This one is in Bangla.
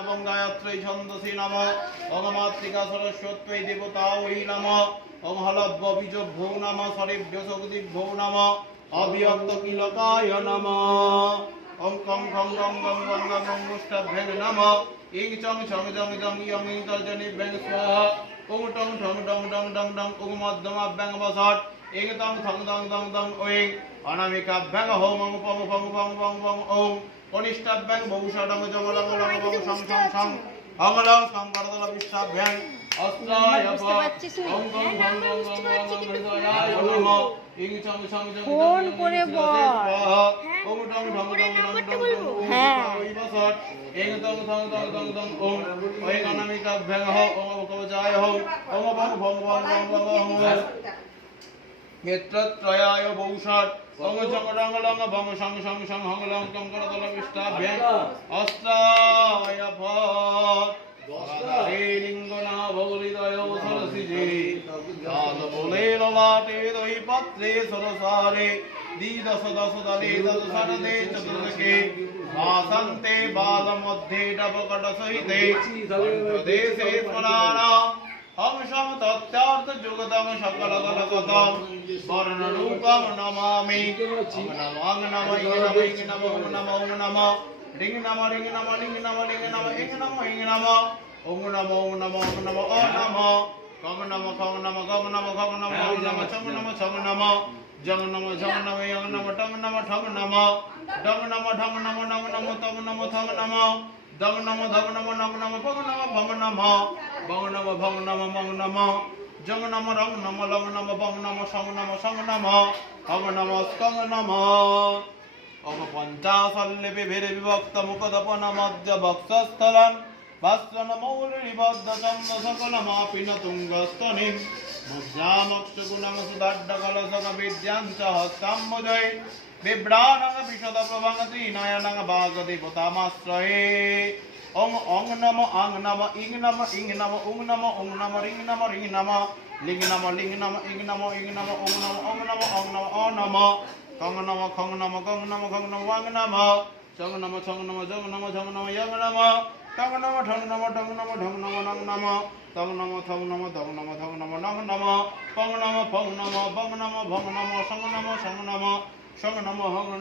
নমঃ গায়ত্রী ছন্দসি নমঃ ওং মাতৃকা সরস্বত্যৈ দেবতাयै নমঃ ওং হলব্য বীজভ্যো নমঃ সরেভ্য শক্তিভ্যো নমঃ অবিয়ক্ত কিলকায় নমঃ ওং কং খং গং গং গং গং গং মুষ্টাভ্যং নমঃ ইং চং ছং জং জং ইয়ং ইং তর্জনীভ্যং স্বাহা ওং টং ঠং ডং ডং ডং ডং ওং মধ্যমাভ্যং বসৎ ইং তং থং দং দং দং ওং অনামিকাভ্যং হোম ওং পং পং পং পং পং ওং কনিষ্ঠাভ্যং বহুষডং জং লং লং বং সং সং সং হং লং সং বরদল বিশ্বাভ্যং অস্ত্রায় ওং গং গং গং গং গং হৃদয়ায় নমঃ ইং চং ছং জং ফোন করে বল ওং ডং ডং ডং ডং ডং হ্যাঁ ওই বসৎ ইং তং থং দং দং দং ওং ওং অনামিকাভ্যং হো ওং কবচায় হো ওং বং ভং ভং ভং ভং হো নেত্রত্রয়ায় বহুষট ওং জং রং লং ভং সং সং সং হং লং কং করদল বিষ্টাভ্যং অস্ত্রায় ফট হে লিঙ্গনা ভগলিদয় সরসিজে দাদ বলে ললাটে দই পত্রে সরসারে দ্বিদশ দশ দলে দশ সরদে চতুর্দশে ভাসন্তে বাল মধ্যে ডবকট সহিতে দেশে পুরাণা হংসং তত্ত্বার্থ যুগতম সকল দলগতম বর্ণ রূপম নমামি ওং নমঃ ইং নমঃ ওং নমঃ ওং নমঃ রিং নমঃ রিং নমঃ লিং নমঃ লিং নমঃ ইং নমঃ ইং নমঃ ওং নমঃ ওং নমঃ ওং নমঃ ও নমঃ কং নমঃ কং নমঃ গং নমঃ গং নমঃ ওং নমঃ চং নমঃ ছং নমঃ জং নমঃ ঝং নমঃ ইয়ং নমঃ টং নমঃ ঠং নমঃ ডং নমঃ ঢং নমঃ নং নমঃ তং নমঃ থং নমঃ দং নমঃ ধং নমঃ নং নমঃ ভং নমঃ ভং নমঃ বং নমঃ ভং নমঃ মং নমঃ জং নমঃ রং নমঃ লং নমঃ বং নমঃ সং নমঃ সং নমঃ হং নমঃ স্কং নমঃ ওং পঞ্চাশল্লিপি ভিরে বিভক্ত মুখদপন মধ্য বক্ষস্থলম ভাস্বন মৌলিবদ্ধ চন্দ সকলমাপি ন তুঙ্গস্তনিম মুদ্রামক্ষগুণং সুদাড্ডকলসক বিদ্যাঞ্চ হস্তাম্বুজৈ বিভ্রাণং বিশদ প্রভং ত্রিনয়নং বাগদেবতামাশ্রয়ে ওং অং নমঃ আং নমঃ ইং নমঃ ইং নমঃ উং নমঃ ওং নমঃ রিং নমঃ রিং নমঃ লিং নমঃ লিং নমঃ ইং নমঃ ইং নমঃ ওং নমঃ ওং নমঃ ওং নমঃ ও নমঃ কং নমঃ খং নমঃ গং নমঃ খং নমঃ ওয়াং নমঃ চং নমঃ ছং নমঃ জং নমঃ ঝং নমঃ ইয়ং নমঃ টং নমঃ ঠং নমঃ ডং নমঃ ঢং নমঃ নং নমঃ তং নমঃ থং নমঃ ধং নমঃ ধং নমঃ নং নমঃ পং নমঃ ফং নমঃ বং নমঃ ভং নমঃ সং নমঃ সং নমঃ সং নমঃ হং নমঃ